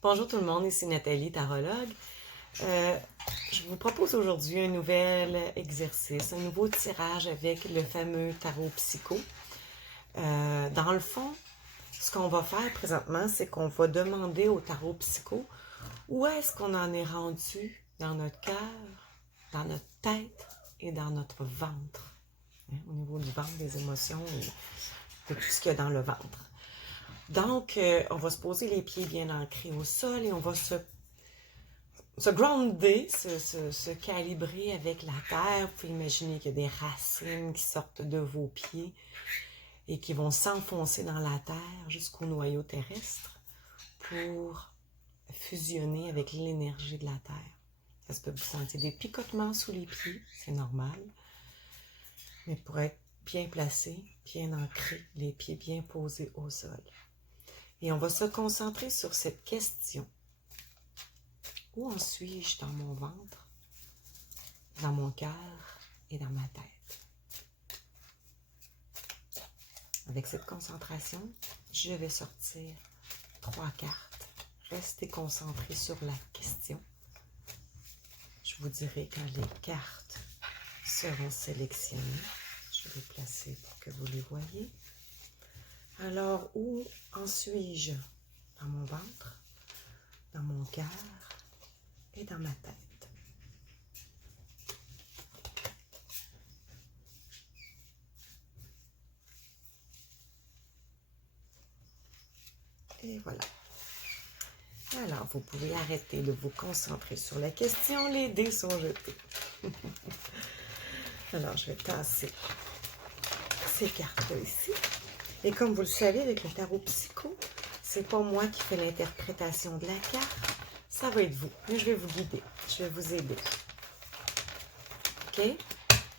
Bonjour tout le monde, ici Nathalie, tarologue. Je vous propose aujourd'hui un nouvel exercice, un nouveau tirage avec le fameux tarot psycho. Dans le fond, ce qu'on va faire présentement, c'est qu'on va demander au tarot psycho où est-ce qu'on en est rendu dans notre cœur, dans notre tête et dans notre ventre. Au niveau du ventre, des émotions et de tout ce qu'il y a dans le ventre. Donc, on va se poser les pieds bien ancrés au sol et on va se grounder, se calibrer avec la terre. Vous pouvez imaginer qu'il y a des racines qui sortent de vos pieds et qui vont s'enfoncer dans la terre jusqu'au noyau terrestre pour fusionner avec l'énergie de la terre. Ça se peut que vous sentiez des picotements sous les pieds, c'est normal. Mais pour être bien placé, bien ancré, les pieds bien posés au sol. Et on va se concentrer sur cette question. Où en suis-je dans mon ventre, dans mon cœur et dans ma tête? Avec cette concentration, je vais sortir 3 cartes. Restez concentrés sur la question. Je vous dirai quand les cartes seront sélectionnées. Je vais les placer pour que vous les voyez. Alors, où en suis-je dans mon ventre, dans mon cœur et dans ma tête? Et voilà. Alors, vous pouvez arrêter de vous concentrer sur la question. Les dés sont jetés. Alors, je vais tasser ces cartes-là ici. Et comme vous le savez, avec le tarot psycho, c'est pas moi qui fais l'interprétation de la carte. Ça va être vous. Mais je vais vous guider. Je vais vous aider. OK?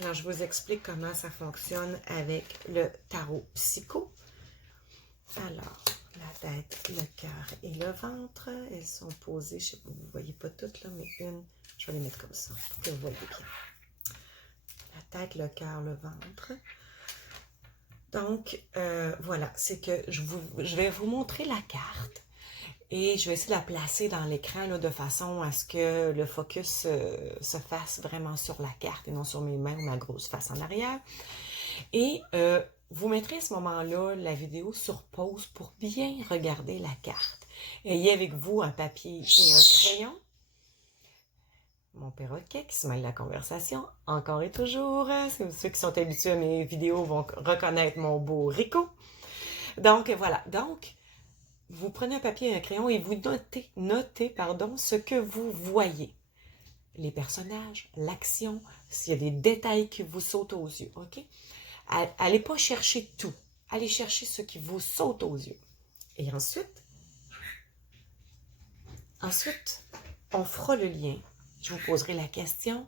Alors, je vous explique comment ça fonctionne avec le tarot psycho. Alors, la tête, le cœur et le ventre, elles sont posées, je sais pas, vous ne voyez pas toutes là, mais une, je vais les mettre comme ça, pour que vous voyez bien. La tête, le cœur, le ventre. Donc, voilà, c'est que je vais vous montrer la carte et je vais essayer de la placer dans l'écran de façon à ce que le focus se fasse vraiment sur la carte et non sur mes mains ou ma grosse face en arrière. Et vous mettrez à ce moment-là la vidéo sur pause pour bien regarder la carte. Ayez avec vous un papier et un crayon. Mon perroquet qui se mêle de la conversation, encore et toujours. Ceux qui sont habitués à mes vidéos vont reconnaître mon beau Rico. Donc, voilà. Donc, vous prenez un papier et un crayon et vous notez, ce que vous voyez. Les personnages, l'action, s'il y a des détails qui vous sautent aux yeux, OK? Allez pas chercher tout. Allez chercher ce qui vous saute aux yeux. Et ensuite, on fera le lien. Je vous poserai la question,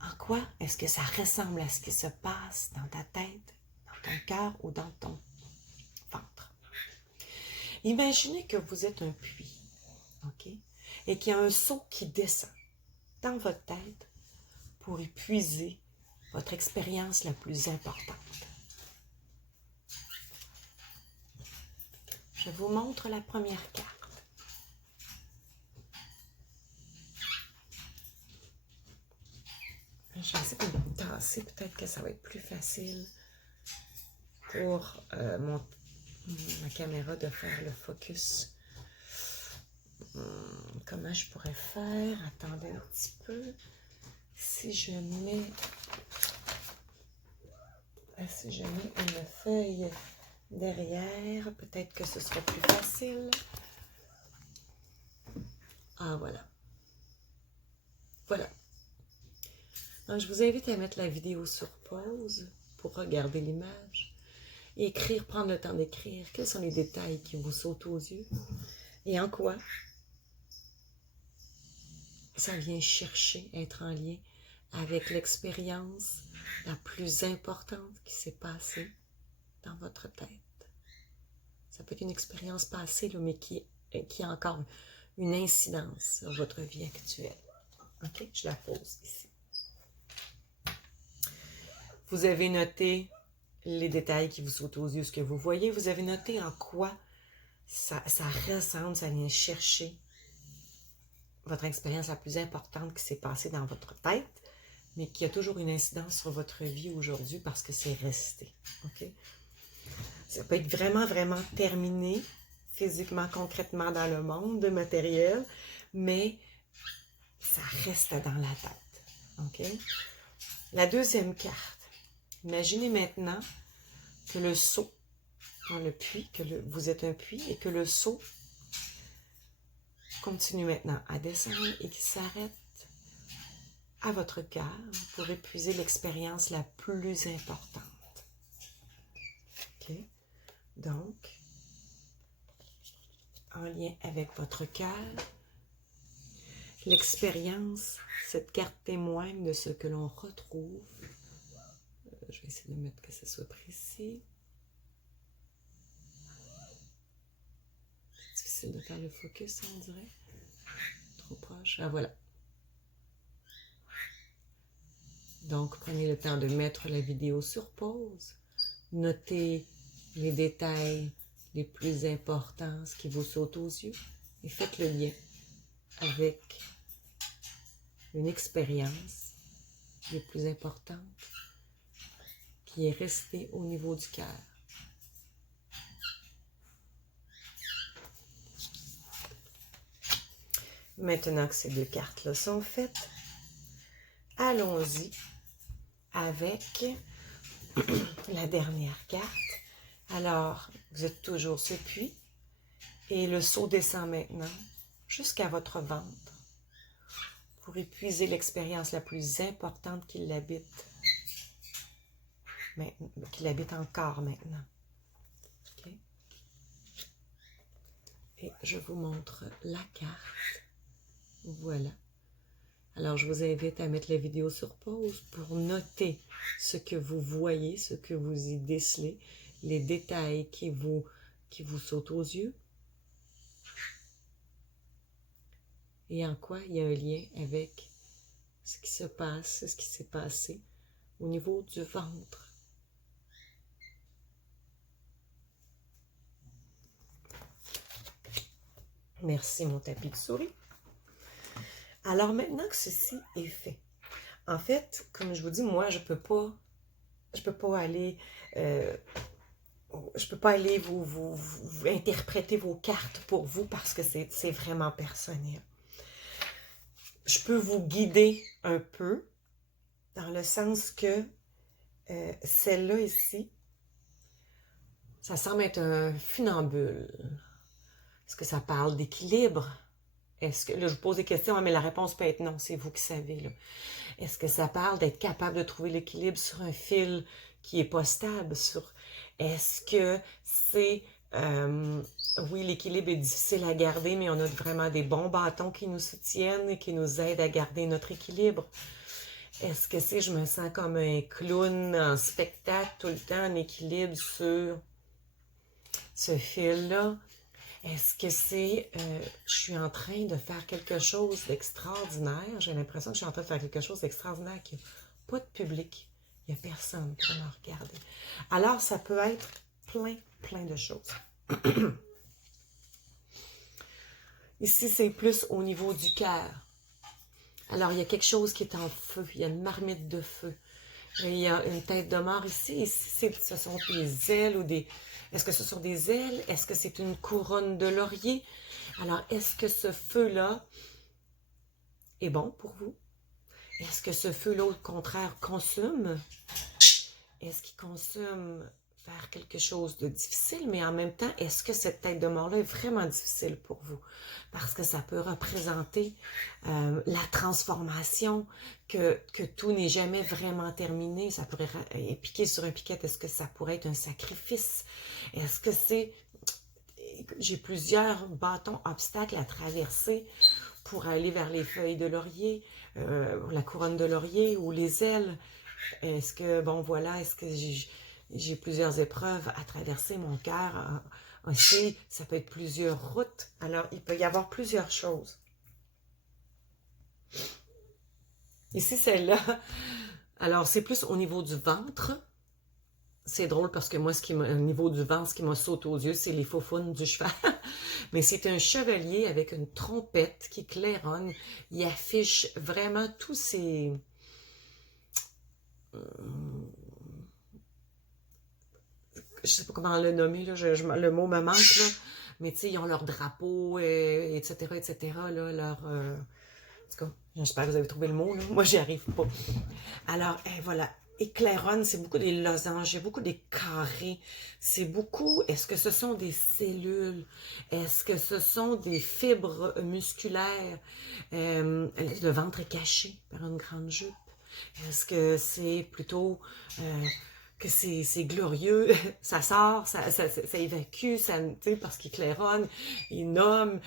en quoi est-ce que ça ressemble à ce qui se passe dans ta tête, dans ton cœur ou dans ton ventre? Imaginez que vous êtes un puits, OK? Et qu'il y a un seau qui descend dans votre tête pour y puiser votre expérience la plus importante. Je vous montre la première carte. Je vais essayer de me tasser, peut-être que ça va être plus facile pour ma caméra de faire le focus. Comment je pourrais faire? Attendez un petit peu. Si je mets une feuille derrière, peut-être que ce sera plus facile. Ah, voilà. Voilà. Donc, je vous invite à mettre la vidéo sur pause pour regarder l'image et prendre le temps d'écrire quels sont les détails qui vous sautent aux yeux et en quoi ça vient chercher, être en lien avec l'expérience la plus importante qui s'est passée dans votre tête. Ça peut être une expérience passée, là, mais qui a encore une incidence sur votre vie actuelle. OK? Je la pose ici. Vous avez noté les détails qui vous sautent aux yeux, ce que vous voyez. Vous avez noté en quoi ça ressemble, ça vient chercher votre expérience la plus importante qui s'est passée dans votre tête, mais qui a toujours une incidence sur votre vie aujourd'hui parce que c'est resté. OK? Ça peut être vraiment, vraiment terminé, physiquement, concrètement dans le monde matériel, mais ça reste dans la tête. OK? La deuxième carte. Imaginez maintenant que le seau, dans le puits, vous êtes un puits et que le seau continue maintenant à descendre et qui s'arrête à votre cœur pour épuiser l'expérience la plus importante. OK? Donc, en lien avec votre cœur, l'expérience, cette carte témoigne de ce que l'on retrouve. Je vais essayer de mettre que ce soit précis. C'est difficile de faire le focus, on dirait. Trop proche. Ah, voilà. Donc, prenez le temps de mettre la vidéo sur pause. Notez les détails les plus importants, ce qui vous saute aux yeux, et faites le lien avec une expérience les plus importante qui est restée au niveau du cœur. Maintenant que ces deux cartes-là sont faites, allons-y avec la dernière carte. Alors, vous êtes toujours ce puits et le seau descend maintenant jusqu'à votre ventre pour épuiser l'expérience la plus importante qui l'habite encore maintenant. Okay? Et je vous montre la carte. Voilà. Alors, je vous invite à mettre la vidéo sur pause pour noter ce que vous voyez, ce que vous y décelez, les détails qui vous sautent aux yeux. Et en quoi il y a un lien avec ce qui se passe, ce qui s'est passé au niveau du ventre. Merci mon tapis de souris. Alors maintenant que ceci est fait, en fait, comme je vous dis, moi je peux pas aller vous interpréter vos cartes pour vous parce que c'est vraiment personnel. Je peux vous guider un peu dans le sens que celle-là ici, ça semble être un funambule. Est-ce que ça parle d'équilibre? Est-ce que, là, je vous pose des questions, mais la réponse peut être non, c'est vous qui savez. Là. Est-ce que ça parle d'être capable de trouver l'équilibre sur un fil qui n'est pas stable? Est-ce que c'est... oui, l'équilibre est difficile à garder, mais on a vraiment des bons bâtons qui nous soutiennent et qui nous aident à garder notre équilibre. Est-ce que c'est je me sens comme un clown en spectacle tout le temps en équilibre sur ce fil-là? Est-ce que c'est je suis en train de faire quelque chose d'extraordinaire? J'ai l'impression que je suis en train de faire quelque chose d'extraordinaire, qu'il n'y a pas de public, il n'y a personne pour me regarder. Alors, ça peut être plein de choses. Ici, c'est plus au niveau du cœur. Alors, il y a quelque chose qui est en feu, il y a une marmite de feu. Il y a une tête de mort ici. Ici, ce sont des ailes ou des... Est-ce que ce sont des ailes? Est-ce que c'est une couronne de laurier? Alors, est-ce que ce feu-là est bon pour vous? Est-ce que ce feu-là, au contraire, consume? Est-ce qu'il consume faire quelque chose de difficile, mais en même temps, est-ce que cette tête de mort-là est vraiment difficile pour vous? Parce que ça peut représenter la transformation, que tout n'est jamais vraiment terminé. Ça pourrait piquer sur un piquet. Est-ce que ça pourrait être un sacrifice? Est-ce que c'est... J'ai plusieurs bâtons, obstacles à traverser pour aller vers les feuilles de laurier, la couronne de laurier ou les ailes. Est-ce que, bon voilà, est-ce que j'ai plusieurs épreuves à traverser, mon cœur aussi, ça peut être plusieurs routes. Alors, il peut y avoir plusieurs choses. Ici, celle-là, alors c'est plus au niveau du ventre. c'est drôle parce que moi, au niveau du vent, ce qui m'a sauté aux yeux, c'est les faufounes du cheval. Mais c'est un chevalier avec une trompette qui claironne. Il affiche vraiment tous ses... Je sais pas comment le nommer, là, le mot me manque, là. Mais tu sais, ils ont leur drapeau, etc., etc., là, en tout cas, j'espère que vous avez trouvé le mot, là. Moi, j'y arrive pas. Alors, voilà. Éclaironne, c'est beaucoup des losanges, il y a beaucoup des carrés. C'est beaucoup, est-ce que ce sont des cellules? Est-ce que ce sont des fibres musculaires? Le ventre est caché par une grande jupe. Est-ce que c'est plutôt que c'est glorieux, ça sort, ça évacue, parce qu'il claironne, il nomme,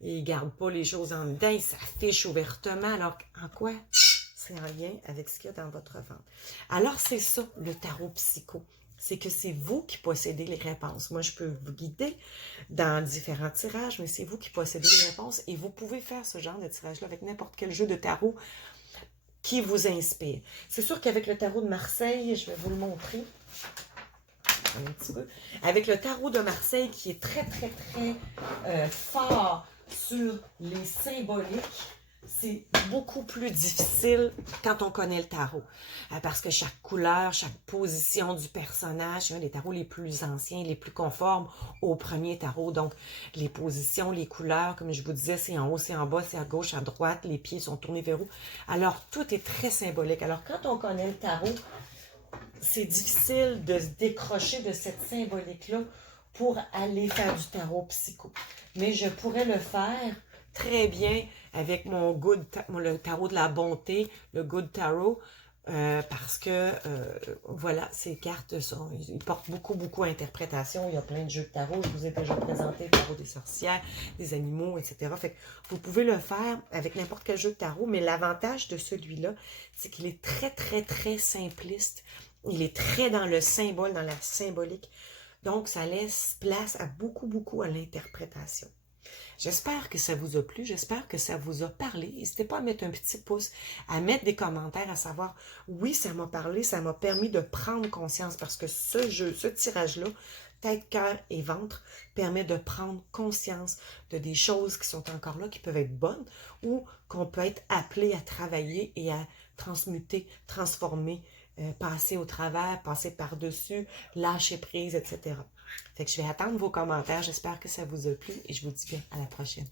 il garde pas les choses en dedans, il s'affiche ouvertement. Alors, en quoi c'est en lien avec ce qu'il y a dans votre ventre? Alors, c'est ça, le tarot psycho. C'est que c'est vous qui possédez les réponses. Moi, je peux vous guider dans différents tirages, mais c'est vous qui possédez les réponses et vous pouvez faire ce genre de tirage-là avec n'importe quel jeu de tarot qui vous inspire. C'est sûr qu'avec le tarot de Marseille, je vais vous le montrer un petit peu, avec le tarot de Marseille qui est très, très, très fort sur les symboliques, c'est beaucoup plus difficile quand on connaît le tarot. Parce que chaque couleur, chaque position du personnage, c'est un des tarots les plus anciens, les plus conformes au premier tarot. Donc, les positions, les couleurs, comme je vous disais, c'est en haut, c'est en bas, c'est à gauche, à droite, les pieds sont tournés vers où. Alors, tout est très symbolique. Alors, quand on connaît le tarot, c'est difficile de se décrocher de cette symbolique-là pour aller faire du tarot psycho. Mais je pourrais le faire très bien avec le tarot de la bonté, le Good Tarot, parce que, voilà, ces cartes, ils portent beaucoup, beaucoup d'interprétations. Il y a plein de jeux de tarot. Je vous ai déjà présenté le tarot des sorcières, des animaux, etc. Fait que vous pouvez le faire avec n'importe quel jeu de tarot, mais l'avantage de celui-là, c'est qu'il est très, très, très simpliste. Il est très dans le symbole, dans la symbolique. Donc, ça laisse place à beaucoup, beaucoup à l'interprétation. J'espère que ça vous a plu, j'espère que ça vous a parlé. N'hésitez pas à mettre un petit pouce, à mettre des commentaires, à savoir, oui, ça m'a parlé, ça m'a permis de prendre conscience parce que ce tirage-là, tête, cœur et ventre, permet de prendre conscience de des choses qui sont encore là, qui peuvent être bonnes ou qu'on peut être appelé à travailler et à transmuter, transformer, passer au travers, passer par-dessus, lâcher prise, etc. Fait que je vais attendre vos commentaires. J'espère que ça vous a plu et je vous dis bien à la prochaine.